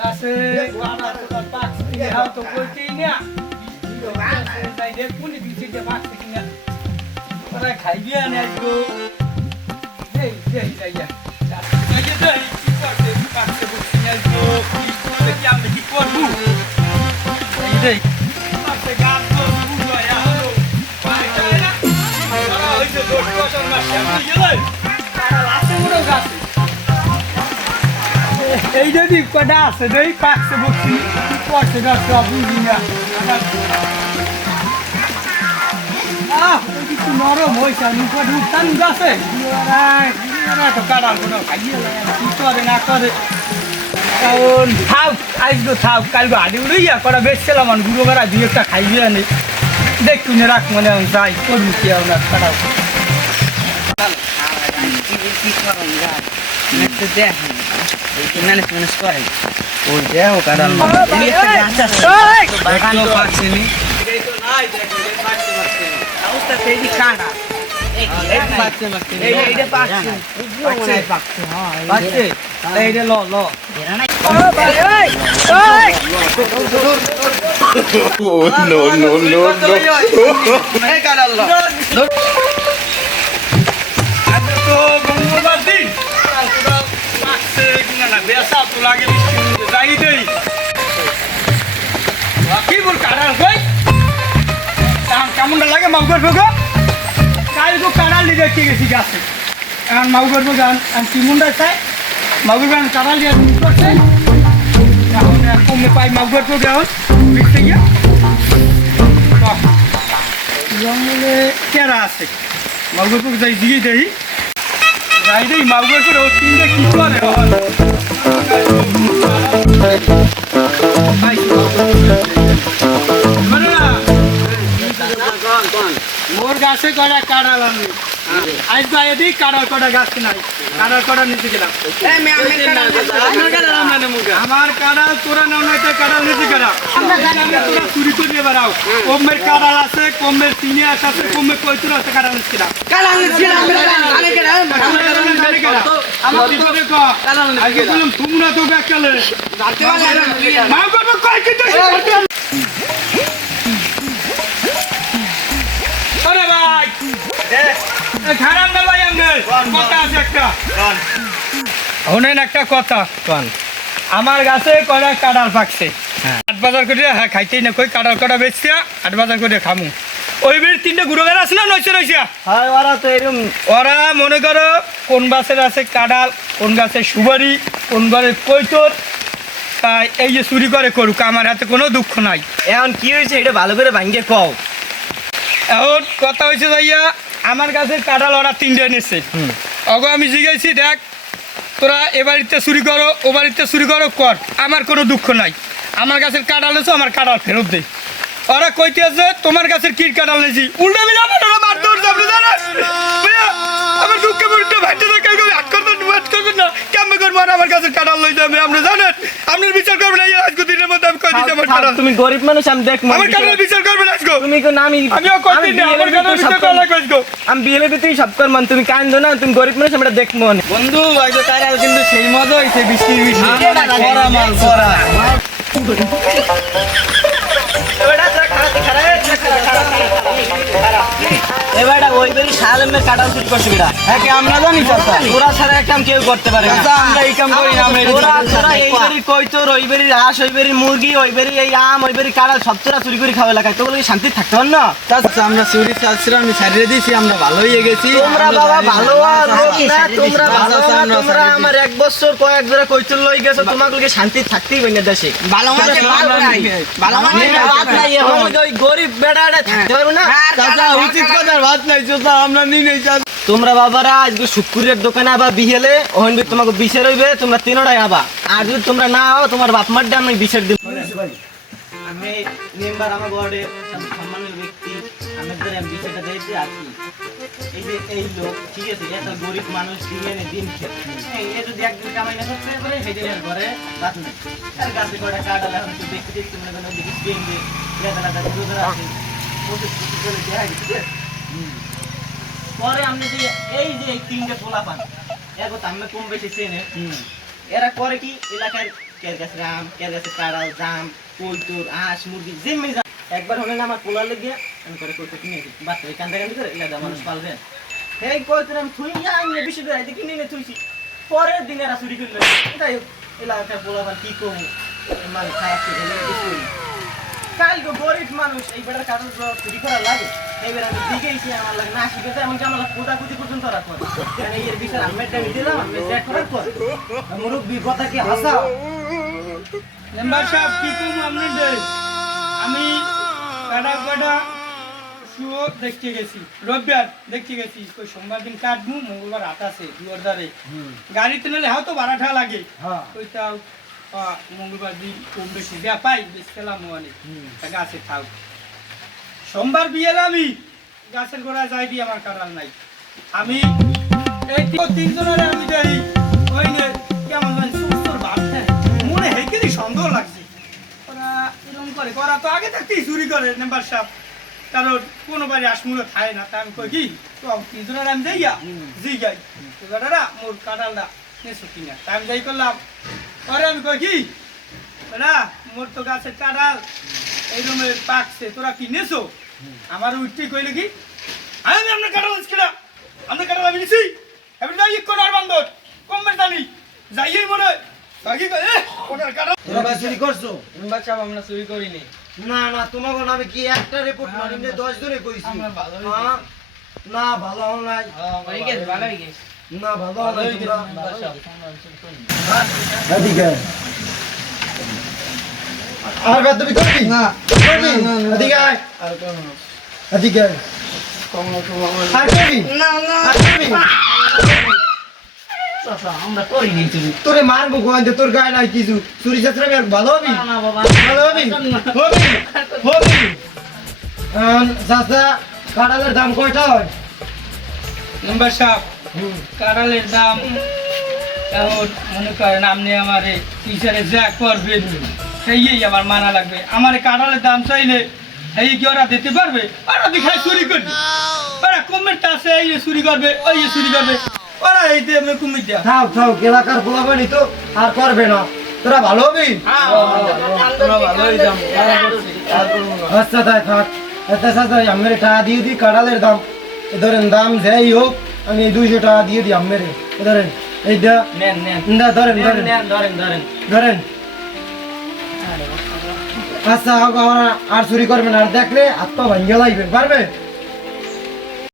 গাছে গোয়াটা তো পাক ইহাও তো কইতেই না তাই দেখ কোন দিকে যে পাক কিনা ওরা খাইবি আনে আজগো এই যাইয়া এই যে দেই কি করতে পাকতে বসে আজগো কি করতে কি আমি কি করব এই দেই পাকতে গাছ তো বুঝো আয়া হলো পাইতে না ওরা হইছে দোষ বছর মাস আমি গেলে তারা লাসে বড় গাছ এই যদি কটা আছে দেই পাকতে বসি করতে গাছ সব বুঝি না কিছু নরম হয়েছে মুখে ঢুকতাম গাছে তো কাটাল কোনো খাইয়ে কি করে না করে কারণ থাক আজকে থাক কালকে হাঁটি উড়িয়া কটা বেচছিলাম আমার গুঁড়ো করা দুই একটা খাইবে আনি দেখ কিনে রাখ মনে হয় যাই করবি কি আপনার কাটাও দেখ মানুষ মানুষ করে ওই দেখো কাটাল পাচ্ছিনি কেমনটা লাগে মাউগর ভোগ কাল তো কাড়াল দিয়ে দেখতে গেছি গাছে এখন মাউগর ভোগ আর চিমুন্ডা চাই মাউগর ভোগ কাড়াল দিয়ে করছে এখন কমে পাই মাউগর ভোগ এখন বিকতে গিয়ে জঙ্গলে কেরা আছে মাউগর ভোগ যাই দিয়ে দেই যাই দেই মাউগর ভোগ তিনটে কি করে মোর গাছে কটা কাড়াল আমি আজ বাইরে দিই কাড়াল কটা গাছ নাই কাড়াল কটা নিতে গেলাম আমার কাড়াল তোরা নাও না কাড়াল নিতে গেলাম তোরা চুরি করে বেড়াও কমের কাড়াল আছে কমের সিনিয়াস আছে কমের কৈতুর আছে কাড়াল নিচ্ছিলাম তোমরা তো বেকালে মা করবো কয় কিন্তু একটা কথা আমার গাছে কয়টা কাঁঠাল পাকছে 8 বাজার করে হ্যাঁ খাইতেই না কই কাঁঠাল কটা বেচছি 8 বাজার করে খামু ওই বের তিনটে গুঁড়ো গাছ আছে না নইছে ওরা তো এরকম ওরা মনে করো কোন গাছের আছে কাঁঠাল কোন গাছের সুপারি কোন গাছের কৈতর তাই এই যে চুরি করে করুক আমার হাতে কোনো দুঃখ নাই এখন কি হয়েছে এটা ভালো করে ভাঙ্গে কও এখন কথা হয়েছে যাইয়া আমার কাছে কাঁঠাল ওরা 3টে এনেছে অগো আমি জিজ্ঞাসি দেখ তোরা এ বাড়িতে চুরি করো ও বাড়িতে চুরি করো কর আমার কোনো দুঃখ নাই আমার গাছের কাঁঠাল এসো আমার কাঁঠাল ফেরত দে ওরা কইতে আছে তোমার গাছের কি কাঁঠাল নেছি উল্টা মিলা মারতে উঠছে আপনি জানেন আমার দুঃখে উল্টে ভাইতে হাত করবেন না কেমন করবো আমার গাছের কাঁঠাল লই যাবে আপনি জানেন আপনার বিচার করবেন আজকে দিনের মধ্যে আমি কই দিচ্ছি আমার কাঁঠাল তুমি গরিব মানুষ আমি দেখ আমার কাঁঠাল বিচার করবেন আজকে তুমি কোন আমিও কইতে না আমার কাঁঠাল বিচার করা কইছো আমি বিয়েলে দিতেই সব কর মান তুমি কান্দো না তুমি গরিব মানুষ আমরা দেখবো না বন্ধু আজকে কাঁঠাল কিন্তু সেই মজা হইছে বৃষ্টি করা মাল করা এবারে ওই বেরি শালেমের কাটাল চুরি করছে বিড়া হ্যাঁ কি আমরা জানি চাচা তোরা ছাড়া এক কাম কেউ করতে পারে না আমরা এই কাম করি না আমরা তোরা এই বেরি কইতোর ওই বেরি হাঁস ওই বেরি মুরগি ওই বেরি এই আম ওই বেরি কাটাল সব তোরা চুরি করে খাওয়া লাগায় তোগুলো শান্তি থাকতে পার না চাচা আমরা চুরি চাচ্ছিলাম আমি ছাড়িয়ে দিয়েছি আমরা ভালো হয়ে গেছি তোমরা বাবা ভালো লোক না তোমরা ভালো না তোমরা আমার 1 বছর কয়েক জোড়া কইতোর লই গেছো তোমাগুলোকে শান্তি থাকতেই বইনা দেশে ভালো মানে ভালো মানে বাত নাই এখন ওই গরিব বেড়াটা থাকতে পারো না চাচা উচিত কথা ভাত নাই চাচা আমরা নি নেই চাচা তোমরা বাবারা আজকে শুক্রের দোকানে আবা বিহেলে ওহন বি তোমাকে বিশের হইবে তোমরা তিনটাই আবা আর যদি তোমরা না আও তোমার বাপ মারডে আমি বিশের দিব আমি মেম্বার আমার ওয়ার্ডে সম্মানীয় ব্যক্তি আমাদের আমি বিশেরটা দিয়েছি আছি এই যে এই লোক ঠিক আছে এত গরিব মানুষ দিনে দিন খেয়ে এই যদি একদিন কামাই না করতে পারে হেডের ঘরে রাত না আর গাছে কটা কাটালে এখন তো দেখতে দেখতে মনে করেন দেখি পেঙ্গে লেদালাদা দুধ আছে ওদের করে দেয়া গেছে পরে আমি যে এই যে 3টে পোলা পান এগো তামে কম বেশি চেনে এরা করে কি এলাকার কের গাছ রাম কের গাছে কাড়াল জাম কইতুর হাঁস মুরগি জিম্মি জাম একবার হলে না আমার পোলা লেগে আমি করে কইতে কিনে দিই বাচ্চা কান্দা কান্দি করে এলাকা মানুষ পালবেন এই কইতুর আমি থুই আমি বেশি করে আইতে কিনে নিয়ে থুইছি পরের দিন এরা চুরি করলো তাই এলাকার পোলা আবার কি করবো মানে খায় কিছু কালকে গরিব মানুষ এই বেটার কারণ চুরি করা লাগে এইবার আমি দিকেইছি আমার লাগে না শিখেছে এমনকি আমার কোদাকুদি পর্যন্ত রাখবো এর বিষয় আমি দিলাম আমি চেক করার পর মুরব্বী কথা কি হাসাও মেম্বার সাহেব কি করবো আপনি আমি কাটা শুয়ো দেখতে গেছি রবিবার দেখতে গেছি ওই সোমবার দিন কাটবো মঙ্গলবার হাট আছে দুয়ার দ্বারে গাড়িতে নিলে হয়তো ভাড়াটা লাগে ওইটা মঙ্গলবার দিন কম বেশি দেয়া পাই বেশ খেলাম অনেক গাছে থাক সোমবার বিয়ে আমি গাছের গোড়ায় যাই দিয়ে আমার কাটাল নাই আমি এই তিনজনের আমি যাই ওই কেমন সুস্থর ভাবছে মনে হেঁকে সন্দেহ লাগছে ওরা এরকম করে ওরা তো আগে থাকতেই চুরি করে মেম্বার সাহেব কারণ কোনো বাড়ি আসমুলো খায় না তা আমি কই কি তো তিনজনের আমি যাইয়া জি যাই দাদারা মোর কাটালটা নেছো কিনা তা আমি যাই করলাম পরে আমি কই কি না মোর তো গাছের কাটাল এই রুমের পাকছে তোরা কি নেছো আমার উঠতে কইলে কি আমি আপনার কাটাল কিনা আপনার কাটাল আমি নিছি এবার যাই করার বান্ধব কমবে জানি যাইই মনে হয় বাকি এ ওনার কাটাল তোরা ভাই চুরি করছো মেম্বার সাহেব আমরা চুরি করিনি না না তোমাকে আমি কি একটা রিপোর্ট মারিনি 10 ধরে কইছি আমরা ভালো হ্যাঁ? না ভালো হল নাই হয়ে গেছে ভালো হয়ে গেছে না ভালো হল নাই তোমরা মেম্বার সাহেব আমরা চুরি করিনি এদিকে আর বাদ তুমি করবি না করবি এদিকে আয় আর কোন এদিকে আয় আর করবি না না আর করবি চাচা আমরা করিনি চুরি তোরে মারবো গোয়ান্দে তোর গায়ে নাই কিছু চুরি যাত্রা আর ভালো হবি না বাবা ভালো হবি হবি হবি চাচা কাঁঠালের দাম কয়টা হয় মেম্বার সাহেব কাঁঠালের দাম এখন মনে করেন আপনি আমার টিচারে যা করবেন সেই আমার মানা লাগবে আমার কাঁঠালের দাম চাইলে এই কি ওরা দিতে পারবে ওরা দেখায় চুরি করবে ওরা কুমিরটা আছে এই চুরি করবে ওই চুরি করবে ওরা এই দেবে কুমির দেয়া থাও থাও এলাকার পোলাবানি তো আর করবে না তোরা ভালো হবি আচ্ছা তাই থাক আচ্ছা আচ্ছা আমার টাকা দিয়ে দিই কাঁঠালের দাম এ ধরেন দাম যাই হোক আমি এই 200 টাকা দিয়ে দিই আমার ধরেন এইটা নেন নেন না ধরেন ধরেন নেন ধরেন ধরেন ধরেন আচ্ছা আর চুরি করবেন আর দেখলে হাত পা ভাঙ্গে লাগবেন পারবে